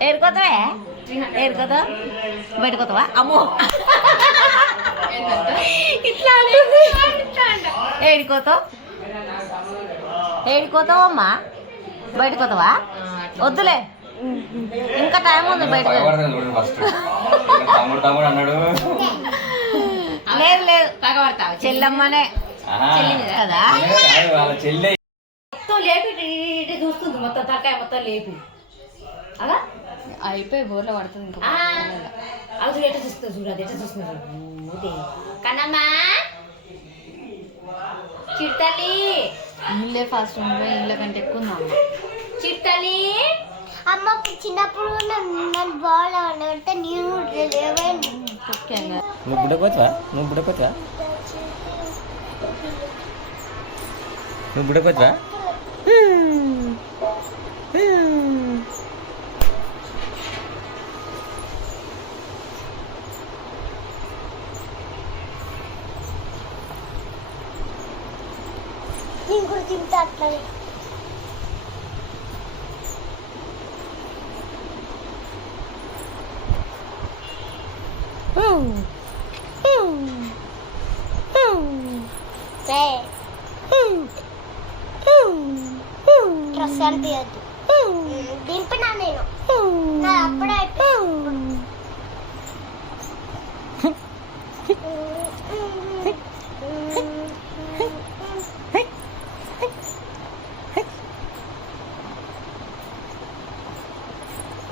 ఏరుకోతావే ఏరుకోతావు బయటకోతావా అమ్మో ఇట్లా ఏడుకోతావు ఏడుకోతావు అమ్మా బయటకోతావా వద్దులే ఇంకా టైం ఉంది బయట లేదు లేదు పగబడతావు చెల్లమ్మనే కదా మొత్తం లేపి చూస్తుంది మొత్తం తలకాయ మొత్తం లేపి అలా అయిపోయి బోర్లో పడుతుంది ఇంకా అది ఎట్లా చూస్తుంది చూడు అది ఎట్లా చూస్తుంది కన్నమ్మా చిట్టలి ఇల్లే ఫస్ట్ ఉండే ఇళ్ళ కంటే ఎక్కువ ఉందా చిట్టలి అమ్మ చిన్నప్పుడు నన్ను బాల్ అంటే నేను నువ్వు బుడపోతావా నువ్వు బుడపోతావా నువ్వు బుడపోతావా నేను కూడా తింటా అట్లాగే ప్రశాంతి దింపినా నేను అప్పుడు